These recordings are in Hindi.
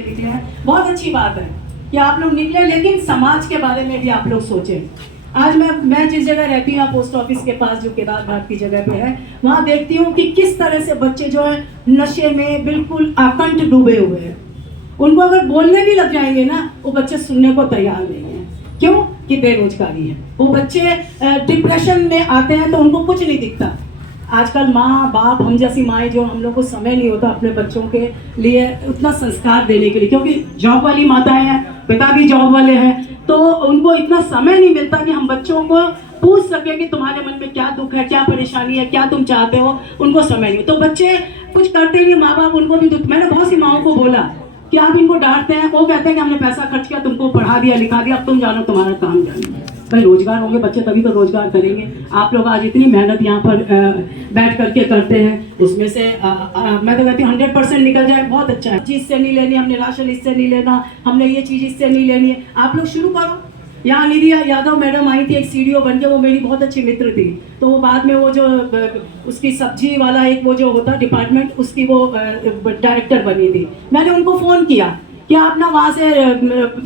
निकले हैं, बहुत अच्छी बात है कि आप लोग निकले, लेकिन समाज के बारे में भी आप लोग सोचें। आज मैं जिस जगह रहती हूँ, पोस्ट ऑफिस के पास जो केदार घाट की जगह पे है, वहाँ देखती हूँ कि किस तरह से बच्चे जो है नशे में बिल्कुल आकंठ डूबे हुए हैं। उनको अगर बोलने भी लग जाएंगे ना, वो बच्चे सुनने को तैयार नहीं है। क्यों? कि बेरोजगारी है। वो बच्चे डिप्रेशन में आते हैं तो उनको कुछ नहीं दिखता। आजकल माँ बाप, हम जैसी माएँ जो, हम लोग को समय नहीं होता अपने बच्चों के लिए उतना संस्कार देने के लिए, क्योंकि जॉब वाली माताएं हैं, पिता भी जॉब वाले हैं, तो उनको इतना समय नहीं मिलता कि हम बच्चों को पूछ सके कि तुम्हारे मन में क्या दुख है, क्या परेशानी है, क्या तुम चाहते हो। उनको समय नहीं, तो बच्चे कुछ करते नहीं, माँ बाप उनको भी दुख। मैंने बहुत सी माओं को बोला कि आप इनको डांटते हैं, वो कहते हैं कि हमने पैसा खर्च किया, तुमको पढ़ा दिया लिखा दिया, अब तुम जानो तुम्हारा काम जानो। भाई रोजगार होंगे बच्चे तभी तो रोजगार करेंगे। आप लोग आज इतनी मेहनत यहाँ पर बैठ करके करते हैं, उसमें से मैं तो कहती हूँ 100% निकल जाए बहुत अच्छा है। चीज से नहीं लेनी, हमने राशन इससे नहीं लेना, हमने ये चीज इससे नहीं लेनी है। आप लोग शुरू करो। यहाँ निधि यादव मैडम आई थी, एक सीडीओ बन के, वो मेरी बहुत अच्छी मित्र थी। तो वो बाद में वो जो उसकी सब्जी वाला एक वो जो होता डिपार्टमेंट, उसकी वो डायरेक्टर बनी थी। मैंने उनको फ़ोन किया कि आप ना वहाँ से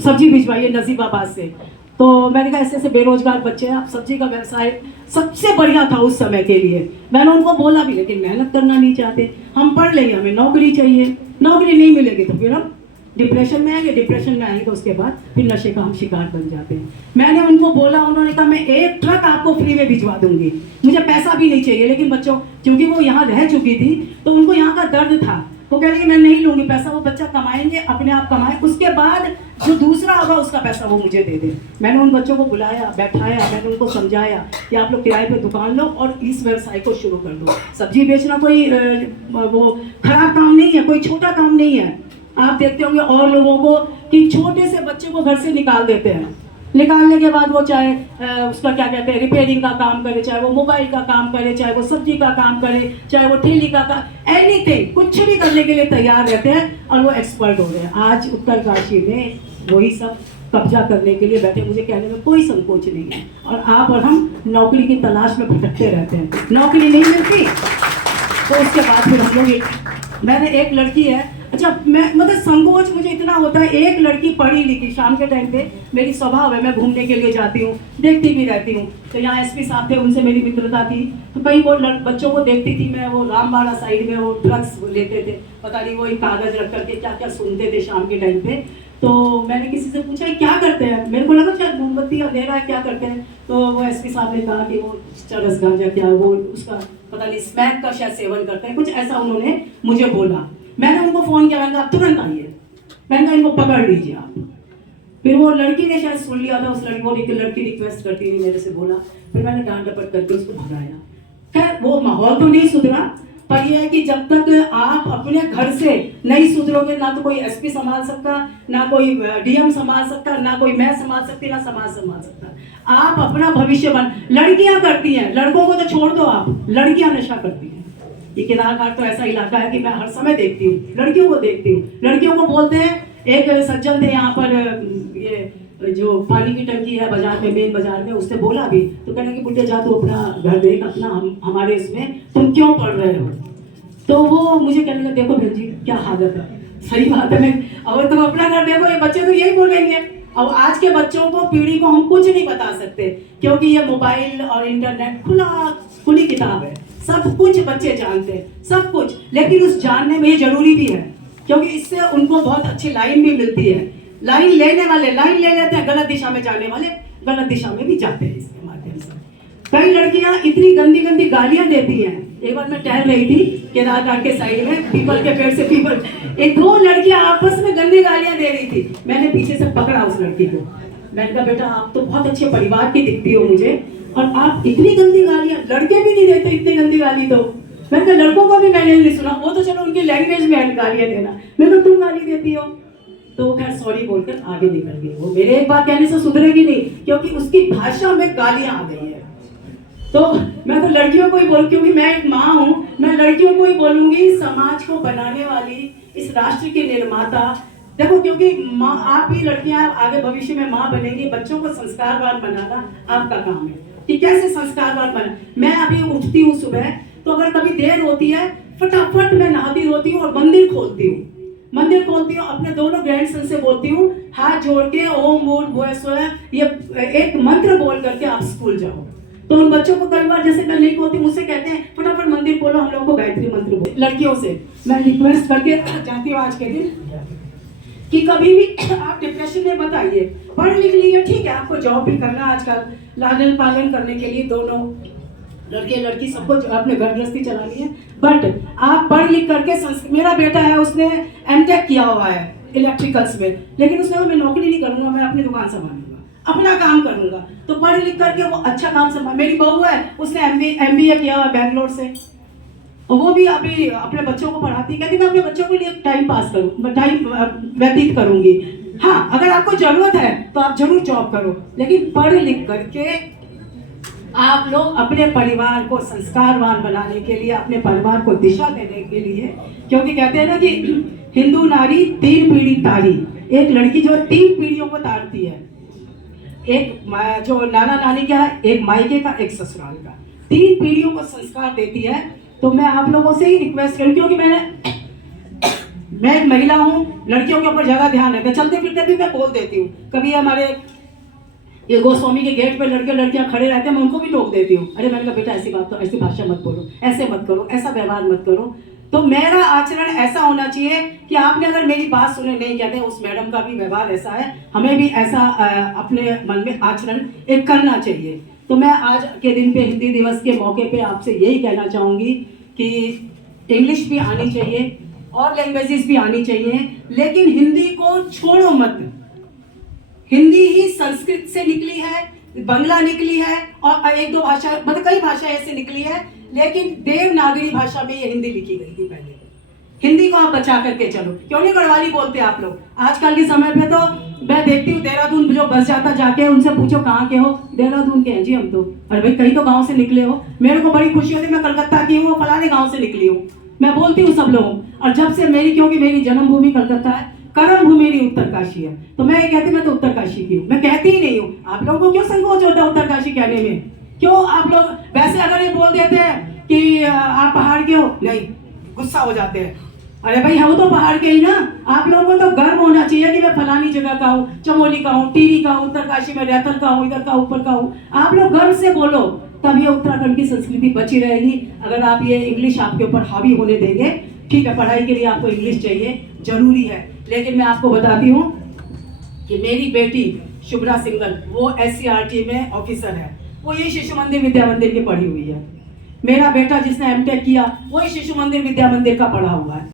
सब्जी भिजवाइए नजीबाबाद से। तो मैंने कहा ऐसे ऐसे बेरोजगार बच्चे हैं, आप सब्जी का व्यवसाय सबसे बढ़िया था उस समय के लिए। मैंने उनको बोला भी, लेकिन मेहनत करना नहीं चाहते। हम पढ़ लेंगे, हमें नौकरी चाहिए, नौकरी नहीं मिलेगी तो फिर हम डिप्रेशन में आएंगे, डिप्रेशन में आएंगे तो उसके बाद फिर नशे का हम शिकार बन जाते हैं। मैंने उनको बोला, उन्होंने कहा मैं 1 ट्रक आपको फ्री में भिजवा दूंगी, मुझे पैसा भी नहीं चाहिए। लेकिन बच्चों, क्योंकि वो यहाँ रह चुकी थी तो उनको यहाँ का दर्द था, वो कह रही है मैं नहीं लूंगी पैसा, वो बच्चा कमाएंगे, अपने आप कमाए, उसके बाद जो दूसरा होगा उसका पैसा वो मुझे दे दे। मैंने उन बच्चों को बुलाया, बैठाया, मैंने उनको समझाया कि आप लोग किराए पे दुकान लो और इस व्यवसाय को शुरू कर दो। सब्जी बेचना कोई वो खराब काम नहीं है, कोई छोटा काम नहीं है। आप देखते होंगे और लोगों को कि छोटे से बच्चे को घर से निकाल देते हैं, निकालने के बाद वो चाहे उसका क्या कहते हैं रिपेयरिंग का काम करे, चाहे वो मोबाइल का काम करे, चाहे वो सब्जी का काम करे, चाहे वो ठेली का काम, एनीथिंग, कुछ भी करने के लिए तैयार रहते हैं और वो एक्सपर्ट हो रहे हैं। आज उत्तरकाशी में वही सब कब्जा करने के लिए बैठे। मुझे कहने में कोई संकोच नहीं है। और आप और हम नौकरी की तलाश में भटकते रहते हैं, नौकरी नहीं मिलती तो उसके बाद फिर हम लोग। मैंने एक लड़की है, अच्छा मैं मतलब संकोच मुझे इतना होता है, एक लड़की पढ़ी लिखी, शाम के टाइम पे मेरी स्वभाव है, मैं घूमने के लिए जाती हूँ, देखती भी रहती हूँ। तो यहाँ एसपी साहब थे, उनसे मेरी मित्रता थी, तो कई वो बच्चों को देखती थी मैं, वो रामबाड़ा साइड में वो ड्रग्स लेते थे, पता नहीं वो एक कागज रख करके क्या क्या सुनते थे शाम के टाइम पे। तो मैंने किसी से पूछा क्या करते हैं, मेरे को लगा शायद मोमबत्ती वगैरह क्या करते हैं। तो वो एसपी साहब ने कहा कि वो चरस गांजा क्या वो उसका पता नहीं स्मैक का शायद सेवन करते हैं, कुछ ऐसा उन्होंने मुझे बोला। मैंने उनको फोन किया, मैंने कहा तुरंत आइए, मैंने कहा इनको पकड़ लीजिए आप। फिर वो लड़की ने शायद सुन लिया था, उस लड़की रिक्वेस्ट करती हुई मेरे से बोला, फिर मैंने डांट डपट करके उसको भगाया। खैर वो माहौल तो नहीं सुधरा, पर यह है कि जब तक आप अपने घर से नहीं सुधरोगे, ना तो कोई एसपी संभाल सकता, ना कोई डीएम संभाल सकता, ना कोई मैं संभाल सकती, ना समाज संभाल सकता। आप अपना भविष्य बन। लड़कियां करती हैं, लड़कों को तो छोड़ दो आप, लड़कियां नशा करती हैं। ये केदार घाट तो ऐसा इलाका है कि मैं हर समय देखती हूँ, लड़कियों को देखती हूँ। लड़कियों को बोलते हैं, एक सज्जन थे यहाँ पर, ये जो पानी की टंकी है बाजार में, मेन बाजार में, उससे बोला भी तो कहना कि बुढ़िया जा तू अपना घर देख, अपना हमारे इसमें तुम क्यों पढ़ रहे हो। तो वो मुझे कहने लगे देखो बहन जी क्या हालत है। सही बात है, मैं अगर तुम अपना घर देखो, ये बच्चे तो यही बोलेंगे। अब आज के बच्चों को, पीढ़ी को हम कुछ नहीं बता सकते, क्योंकि ये मोबाइल और इंटरनेट खुली किताब है, सब कुछ बच्चे जानते हैं, सब कुछ। लेकिन उस जानने में ये जरूरी भी है, क्योंकि इससे उनको बहुत अच्छी लाइन भी मिलती है। लाइन लेने वाले लाइन ले लेते हैं, गलत दिशा में जाने वाले गलत दिशा में भी जाते हैं इसके माध्यम से। कई लड़कियां इतनी गंदी गंदी गालियां देती हैं। एक बार मैं टहल रही थी केदार घाट के साइड में, पीपल के पेड़ से पीपल, एक 2 लड़कियां आपस में गंदी गालियां दे रही थी। मैंने पीछे से पकड़ा उस लड़की को, मैंने कहा बेटा आप तो बहुत अच्छे परिवार की दिखती हो मुझे, और आप इतनी गंदी गालियां, लड़के भी नहीं देते इतनी गंदी गाली। तो मैंने कहा लड़कों को भी मैंने नहीं सुना, वो तो चलो उनकी लैंग्वेज में गालियां देना, मैं तो तुम गाली देती हो। तो खैर सॉरी बोलकर आगे निकल गई। वो मेरे एक बार कहने से सुधरेगी नहीं, क्योंकि उसकी भाषा में गालियां आ गई है। तो मैं तो लड़कियों को ही बोल, क्योंकि मैं एक माँ हूँ, मैं लड़कियों को ही बोलूंगी, समाज को बनाने वाली, इस राष्ट्र की निर्माता। देखो क्योंकि माँ, आप भी लड़कियां आगे भविष्य में माँ बनेंगी, बच्चों को संस्कारवान बनाना आपका काम है कि कैसे संस्कारवान बना। मैं अभी उठती हूँ सुबह, तो अगर कभी देर होती है फटाफट मैं नहाती धोती हूँ और मंदिर खोलती हूँ। मंदिर खोलती हूँ, अपने दोनों ग्रैंडसन से बोलती हूँ, हाथ जोड़ के ओम भूर्भुवः स्वः ये एक मंत्र बोल करके आप स्कूल जाओ। तो उन बच्चों को कई बार जैसे मैं नहीं बोलती, मुझसे कहते हैं फटाफट मंदिर बोलो, हम लोगों को गायत्री मंत्र बोलो। लड़कियों से मैं रिक्वेस्ट करके जाती हूँ आज के दिन कि कभी भी आप डिप्रेशन में मत आइए, पढ़ लिख लीजिए, ठीक है, आपको जॉब भी करना, आजकल लालन पालन करने के लिए दोनों लड़के लड़की सबको अपने घर गृहस्थी चलानी है, बट आप पढ़ लिख करके मेरा बेटा है, उसने एमटेक किया हुआ है इलेक्ट्रिकल्स में, लेकिन उसने मैं नौकरी नहीं करूंगा, मैं अपनी दुकान संभालूंगा, अपना काम करूंगा। तो पढ़ लिख करके वो अच्छा काम संभाल। मेरी बहू है, उसने MBA किया हुआ बैंगलोर से, और वो भी अभी अपने बच्चों को पढ़ाती है, कहती मैं अपने बच्चों के लिए टाइम पास करूँ, टाइम व्यतीत करूंगी। हाँ, अगर आपको जरूरत है तो आप जरूर जॉब करो, लेकिन पढ़ लिख करके आप लोग अपने परिवार को संस्कारवान बनाने के लिए, अपने परिवार को दिशा देने के लिए, क्योंकि कहते हैं ना कि हिंदू नारी 3 पीढ़ी तारी, एक लड़की जो 3 पीढ़ियों को तारती है, एक जो नाना नानी का है, एक मायके का, एक ससुराल का, 3 पीढ़ियों को संस्कार देती है। तो मैं आप लोगों से ही रिक्वेस्ट करूँ, क्योंकि मैं एक महिला हूँ, लड़कियों के ऊपर ज्यादा ध्यान रहता है, चलते फिरते भी मैं बोल देती हूँ, कभी हमारे ये गोस्वामी के गेट पे लड़के लड़कियां खड़े रहते हैं, मैं उनको भी टोक देती हूँ, अरे मैंने कहा बेटा ऐसी बात तो, ऐसी भाषा मत बोलो, ऐसे मत करो, ऐसा व्यवहार मत करो। तो मेरा आचरण ऐसा होना चाहिए कि आपने अगर मेरी बात सुने, नहीं कहते उस मैडम का भी व्यवहार ऐसा है, हमें भी ऐसा अपने मन में आचरण एक करना चाहिए। तो मैं आज के दिन पे, हिंदी दिवस के मौके पे आपसे यही कहना चाहूँगी कि इंग्लिश भी आनी चाहिए और लैंग्वेजेस भी आनी चाहिए, लेकिन हिंदी को छोड़ो मत। हिंदी ही संस्कृत से निकली है, बंगला निकली है, और 1-2 भाषा, मतलब कई भाषा ऐसे निकली है, लेकिन देवनागरी भाषा में ये हिंदी लिखी गई थी पहले। हिंदी को आप बचा करके चलो। क्यों नहीं गढ़वाली बोलते आप लोग? आजकल के समय पे तो मैं देखती हूँ देहरादून जो बस जाता, जाके उनसे पूछो कहाँ के हो, देहरादून के हैं जी हम तो। अरे भाई कहीं तो गाँव से निकले हो। मेरे को बड़ी खुशी होती है, मैं कलकत्ता की हूँ, फलाने गाँव से निकली हूँ, मैं बोलती हूँ सब लोगों। और जब से क्योंकि मेरी जन्मभूमि कलकत्ता है, कर्म भूमि मेरी उत्तरकाशी है, तो मैं ये कहती मैं तो उत्तरकाशी की हूँ, मैं कहती ही नहीं हूँ। आप लोगों को क्यों संकोच होता है उत्तरकाशी कहने में? क्यों आप लोग वैसे अगर ये बोल देते हैं कि आप पहाड़ के हो, नहीं, गुस्सा हो जाते हैं। अरे भाई हम तो पहाड़ के ही ना। आप लोगों को तो गर्व होना चाहिए कि मैं फलानी जगह का हूँ, चमोली का हूँ, टिहरी का हूँ, उत्तरकाशी में रैथल का हूँ, इधर का ऊपर का हूँ। आप लोग गर्व से बोलो, तब ये उत्तराखंड की संस्कृति बची रहेगी। अगर आप ये इंग्लिश आपके ऊपर हावी होने देंगे, ठीक है, पढ़ाई के लिए आपको इंग्लिश चाहिए, जरूरी है, लेकिन मैं आपको बताती हूँ कि मेरी बेटी शुभ्रा सिंगल, वो SCRT में ऑफिसर है, वो ये शिशु मंदिर विद्या मंदिर की पढ़ी हुई है। मेरा बेटा जिसने MTech किया, वो शिशु मंदिर विद्या मंदिर का पढ़ा हुआ है।